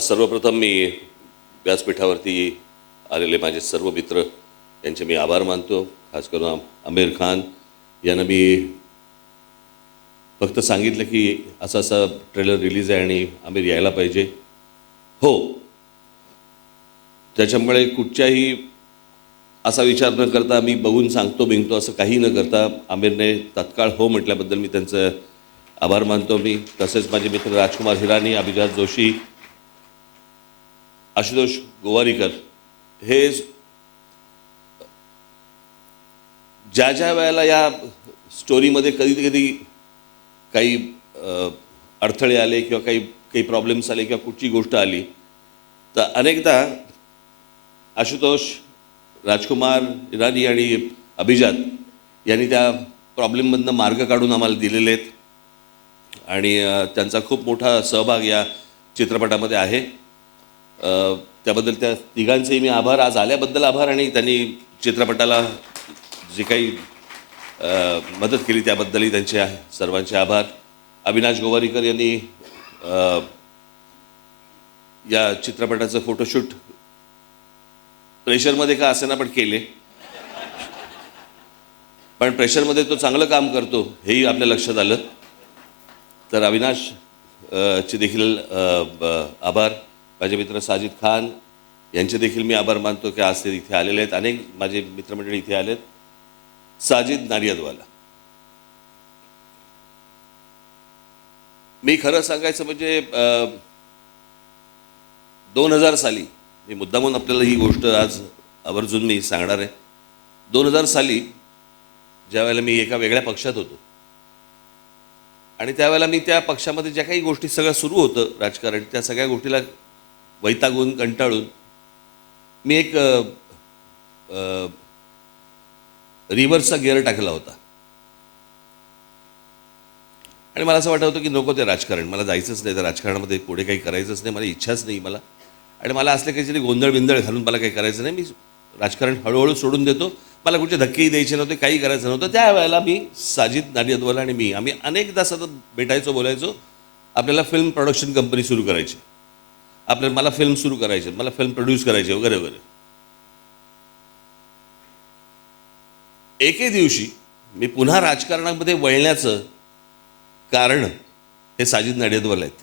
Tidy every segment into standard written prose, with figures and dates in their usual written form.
सर्वप्रथम मी व्यासपीठावरती आलेले माझे सर्व मित्र यांचे मी आभार मानतो. खास करून आमिर खान यांना मी फक्त सांगितलं की असा असा ट्रेलर रिलीज आहे आणि आमिर यायला पाहिजे. हो, त्याच्यामुळे कुठच्याही असा विचार न करता मी बघून सांगतो बिंगतो असं काही न करता आमिरने तात्काळ हो म्हटल्याबद्दल मी त्यांचं आभार मानतो. मी तसेच माझे मित्र राजकुमार हिरानी, अभिजात जोशी, आशुतोष गोवारीकर हे ज्या ज्या वेळेला या स्टोरीमध्ये कधी कधी काही अडथळे आले किंवा काही प्रॉब्लेम्स आले किंवा कुठची गोष्ट आली तर अनेकदा आशुतोष, राजकुमार हिरानी आणि अभिजात यांनी त्या प्रॉब्लेममधनं मार्ग काढून आम्हाला दिलेले आहेत आणि त्यांचा खूप मोठा सहभाग या चित्रपटामध्ये आहे. त्याबद्दल त्या तिघांचेही मी आभार, आज आल्याबद्दल आभार आणि त्यांनी चित्रपटाला जे काही मदत केली त्याबद्दलही त्यांचे सर्वांचे आभार. अविनाश गोवारीकर यांनी या चित्रपटाचं फोटोशूट प्रेशरमध्ये का असेना पण केले, पण प्रेशरमध्ये तो चांगलं काम करतो हेही आपल्या लक्षात आलं. तर अविनाश चे देखील आभार. माझे मित्र साजिद खान यांचे देखील मी आभार मानतो की आज ते इथे आलेले आहेत. अनेक माझे मित्रमंडळी इथे आलेत. साजिद नाडियादवाला, मी खरं सांगायचं म्हणजे 2000 साली, मी मुद्दामून आपल्याला ही गोष्ट आज आवर्जून मी सांगणार आहे. 2000 साली ज्यावेळेला मी एका वेगळ्या पक्षात होतो आणि त्यावेळेला मी त्या पक्षामध्ये ज्या काही गोष्टी सगळं सुरू होतं राजकारण, त्या सगळ्या गोष्टीला वैतागून कंटाळून मी एक रिव्हर्सचा गिअर टाकला होता आणि मला असं वाटत होतं की नको ते राजकारण, मला जायचंच नाही, त्या राजकारणामध्ये पुढे काही करायचंच नाही, मला इच्छाच नाही मला. आणि मला असले काहीतरी गोंधळ बिंदळ घालून मला काही करायचं नाही, मी राजकारण हळूहळू सोडून देतो, मला कुठचे धक्केही द्यायचे नव्हते, काही करायचं नव्हतं. त्यावेळेला मी साजिद नाडियादवाला आणि मी आम्ही अनेकदा सतत भेटायचो, बोलायचो. आपल्याला फिल्म प्रोडक्शन कंपनी सुरू करायची, मला फिल्म सुरू करायचे, मला फिल्म प्रोड्यूस करायचे वगैरे वगैरे. एके दिवशी मी पुन्हा राजकारणामध्ये वळण्याचं कारण हे साजिद नाडियादवाला आहेत.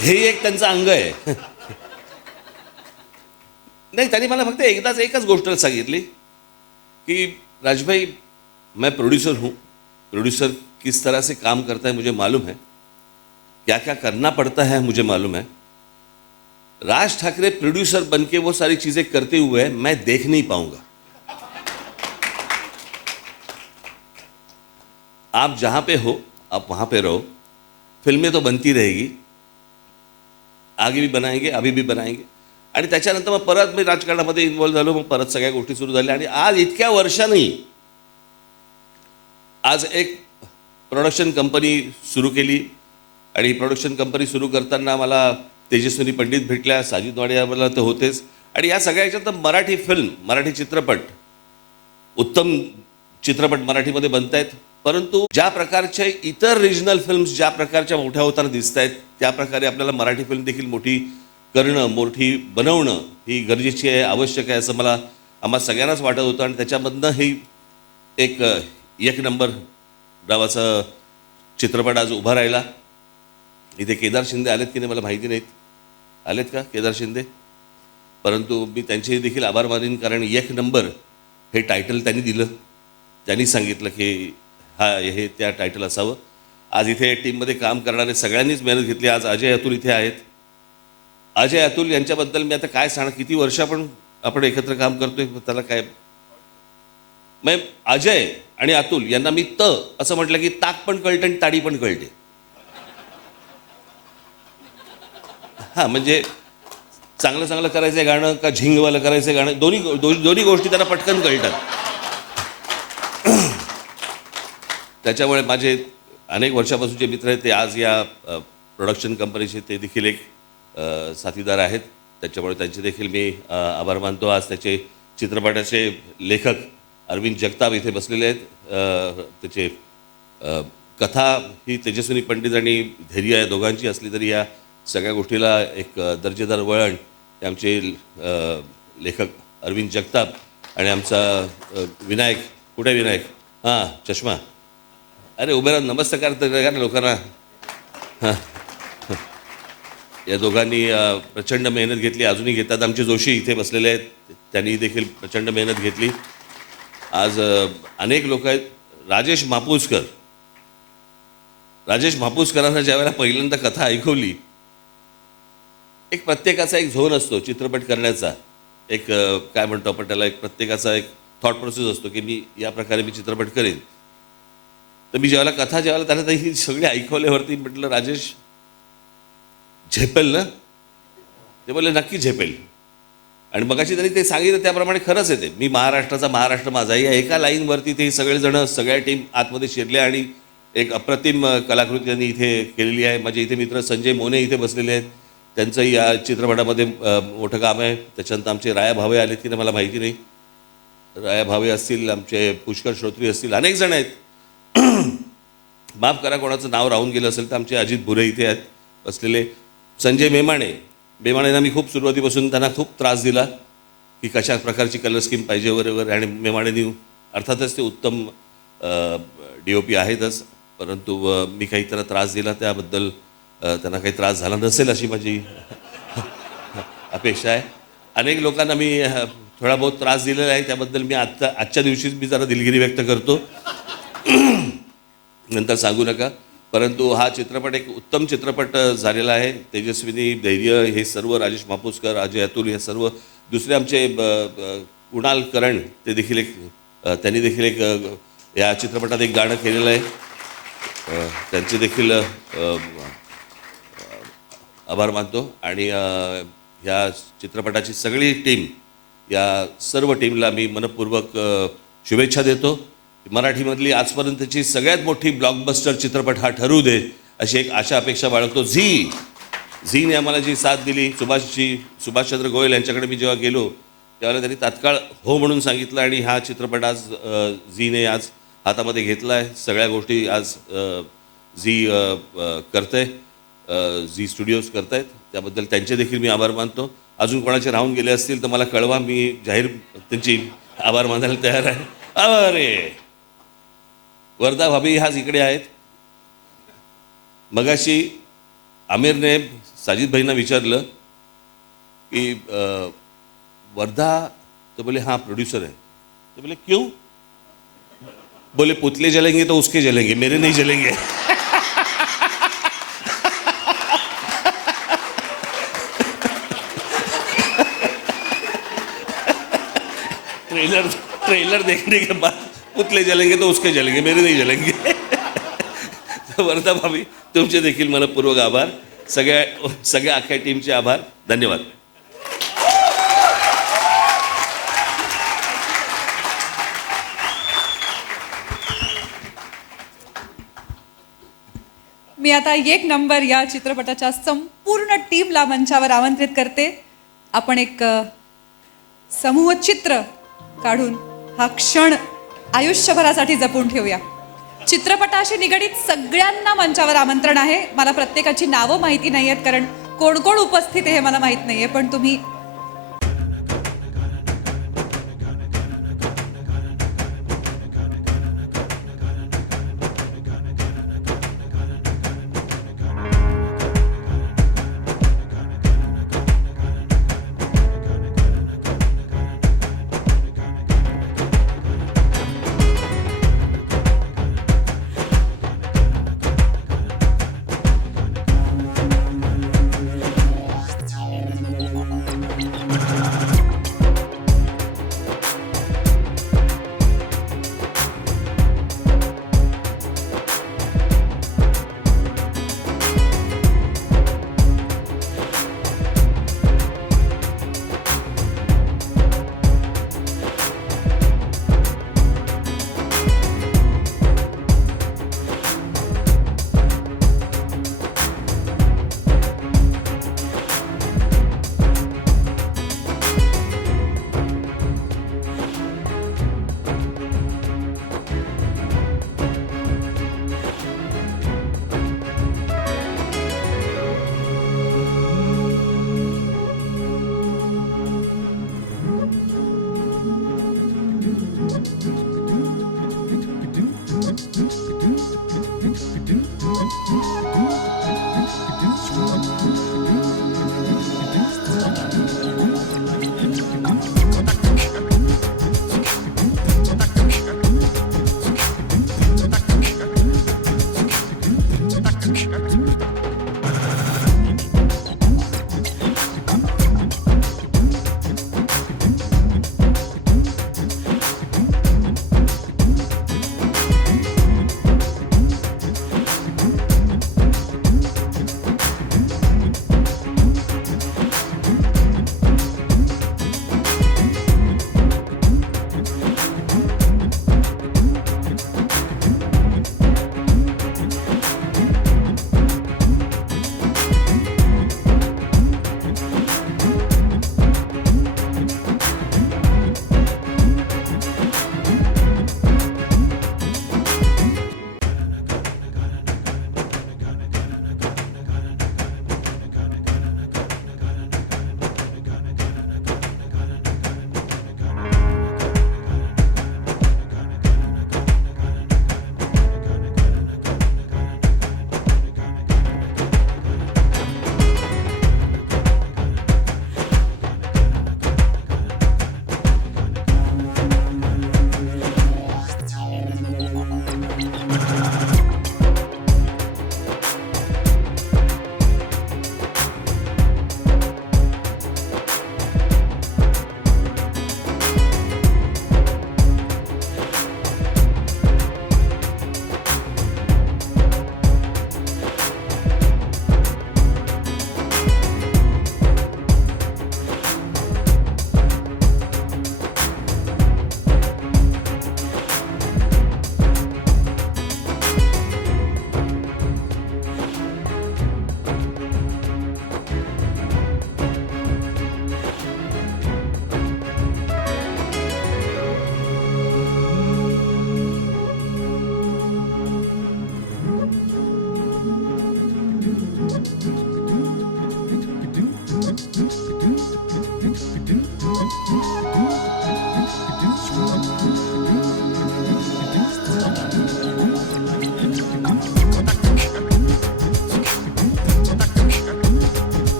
हे एक त्यांचं अंग आहे. नाही, त्यांनी मला फक्त एकच गोष्ट सांगितली की राजभाई, मैं प्रोड्यूसर हूँ, प्रोड्यूसर किस तरह से काम करता है मुझे मालूम है, क्या क्या करना पड़ता है मुझे मालूम है. राज ठाकरे प्रोड्यूसर बनके वो सारी चीजें करते हुए मैं देख नहीं पाऊंगा. आप जहां पे हो आप वहां पे रहो, फिल्में तो बनती रहेगी, आगे भी बनाएंगे, अभी भी बनाएंगे. आणि त्याच्यानंतर मग परत मी राजकारणामध्ये इन्व्हॉल्व झालो, मग परत सगळ्या गोष्टी सुरू झाल्या आणि आज इतक्या वर्षांनी आज एक प्रोडक्शन कंपनी सुरू केली. आणि ही प्रोडक्शन कंपनी सुरू करताना मला तेजस्विनी पंडित भेटल्या, साजिद नाडियादवाला तर होतेच, आणि या सगळ्या ह्याच्यात मराठी फिल्म, मराठी चित्रपट, उत्तम चित्रपट मराठीमध्ये बनत आहेत. परंतु ज्या प्रकारच्या इतर रिजनल फिल्म्स ज्या प्रकारच्या मोठ्या होताना दिसत आहेत त्या प्रकारे आपल्याला मराठी फिल्म देखील मोठी करणं, मोठी बनवणं ही गरजेची आहे, आवश्यक आहे, असं मला आम्हा सगळ्यांनाच वाटत होतं. आणि त्याच्यामधनं ही एक नंबर नावाचा चित्रपट आज उभा राहिला. इथे केदार शिंदे आलेत की नाही मला माहिती नाहीत, आलेत का केदार शिंदे? परंतु मी त्यांचेही देखील आभार मानेन, कारण एक नंबर हे टायटल त्यांनी दिलं, त्यांनी सांगितलं की हे त्या टायटल असावं. आज इथे टीममध्ये काम करणारे सगळ्यांनीच मेहनत घेतली. आज अजय अतुल इथे आहेत. अजय अतुल यांच्याबद्दल मी आता काय सांगणार, किती वर्ष आपण एकत्र काम करतोय, त्याला काय. मग अजय आणि अतुल यांना मी असं म्हटलं की ताक पण कळतं आणि ताडी पण कळते. हां, म्हणजे चांगलं चांगलं करायचं गाणं का झिंगवालं करायचं गाणं, दोन्ही गोष्टी त्यांना पटकन कळतात. त्याच्यामुळे माझे अनेक वर्षापासूनचे मित्र आहेत ते आज या प्रोडक्शन कंपनीचे ते देखील एक साथीदार आहेत. त्याच्यामुळे त्यांचे देखील मी आभार मानतो. आज त्याचे चित्रपटाचे लेखक अरविंद जगताप इथे बसलेले आहेत. त्याचे कथा ही तेजस्विनी पंडित आणि धैर्य या दोघांची असली तरी या सगळ्या गोष्टीला एक दर्जेदार वळण हे आमचे लेखक अरविंद जगताप आणि आमचा विनायक. कुठे विनायक? हां, चष्मा. अरे उभे राहून नमस्कार करा ना लोकांना. हां, या दोघांनी प्रचंड मेहनत घेतली, अजूनही घेतात. आमचे जोशी इथे बसलेले आहेत, त्यांनी देखील प्रचंड मेहनत घेतली. आज अनेक लोक आहेत. राजेश मापुसकरांना ज्यावेळेला पहिल्यांदा कथा ऐकवली, एक प्रत्येकाचा एक झोन असतो चित्रपट करण्याचा. एक काय म्हणतो आपण त्याला, एक प्रत्येकाचा एक थॉट प्रोसेस असतो की मी या प्रकारे मी चित्रपट करेन. तर मी ज्यावेळेला त्यांना ही सगळी ऐकवल्यावरती म्हटलं, राजेश झेपेल ना? ते बोलले नक्की झेपेल. आणि मगाशी त्यांनी ते सांगितलं त्याप्रमाणे खरंच येते. मी महाराष्ट्र माझा या एका लाईनवरती ते सगळेजण सगळ्या टीम आतमध्ये शिरल्या आणि एक अप्रतिम कलाकृती त्यांनी इथे केलेली आहे. माझे इथे मित्र संजय मोने इथे बसलेले आहेत, त्यांचंही या चित्रपटामध्ये मोठं काम आहे. त्याच्यानंतर आमचे राया भावे आलेत की नाही मला माहिती नाही. राया भावे असतील, आमचे पुष्कर श्रोत्री असतील, अनेक जण आहेत. माफ करा कोणाचं नाव राहून गेलं असेल तर आमचे अजित भुरे इथे आहेत बसलेले. संजय मेमाणेंना मी खूप सुरुवातीपासून त्यांना खूप त्रास दिला की कशा प्रकारची कलर स्कीम पाहिजे वगैरे. आणि मेमाणेंनी अर्थातच ते उत्तम DOP आहेतच, परंतु मी काही त्यांना त्रास दिला त्याबद्दल त्यांना काही त्रास झाला नसेल अशी माझी अपेक्षा आहे. अनेक लोकांना मी थोडा बहुत त्रास दिलेला आहे, त्याबद्दल मी आजच्या दिवशीच मी जरा दिलगिरी व्यक्त करतो. नंतर सांगू नका. परंतु हा चित्रपट एक उत्तम चित्रपट झालेला आहे. तेजस्विनी, धैर्य हे सर्व, राजेश मापुसकर, अजय अतुल हे सर्व, दुसरे आमचे कुणाल करण ते देखील त्यांनी देखील एक या चित्रपटात एक गाणं केलेलं आहे. त्यांचे देखील आभार मानतो. आणि ह्या चित्रपटाची सगळी टीम, या सर्व टीमला मी मनपूर्वक शुभेच्छा देतो. मराठीमधली आजपर्यंतची सगळ्यात मोठी ब्लॉकबस्टर चित्रपट हा ठरू दे अशी एक आशा अपेक्षा बाळगतो. झीने आम्हाला जी साथ दिली, सुभाषचंद्र गोयल यांच्याकडे मी जेव्हा गेलो त्यावेळेला त्यांनी तात्काळ हो म्हणून सांगितलं आणि हा चित्रपट आज झीने आज हातामध्ये घेतला आहे. सगळ्या गोष्टी आज झी करतंय, झी स्टुडिओज करतायत, त्याबद्दल त्यांचे देखील मी आभार मानतो. अजून कोणाचे राहून गेले असतील तर मला कळवा, मी जाहीर त्यांची आभार मानायला तयार आहे. अरे वर्धा भाभी आज इकडे आहेत. मगाशी आमिरने साजिद भाईंना विचारलं की वर्धा, तो बोले हाँ प्रोड्यूसर है. तो बोले क्यों? बोले पुतले जलेंगे तो उसके जलेंगे, मेरे नहीं जलेंगे. ट्रेलर देखने के बाद पुतले जलेंगे तो उसके जलेंगे, मेरे नहीं जलेंगे. वर्धा भाभी तुमचे देखील मनपूर्वक आभार. सगळ्या अख्ख्या टीमचे आभार. धन्यवाद. मी आता एक नंबर या चित्रपटाच्या संपूर्ण टीमला मंचावर आमंत्रित करते. आपण एक समूह चित्र काढून हा क्षण आयुष्यभरासाठी जपून ठेवूया. चित्रपटाशी निगडीत सगळ्यांना मंचावर आमंत्रण आहे. मला प्रत्येकाची नावं माहिती नाही आहेत कारण कोण कोण उपस्थित आहे हे मला माहीत नाही आहे, पण तुम्ही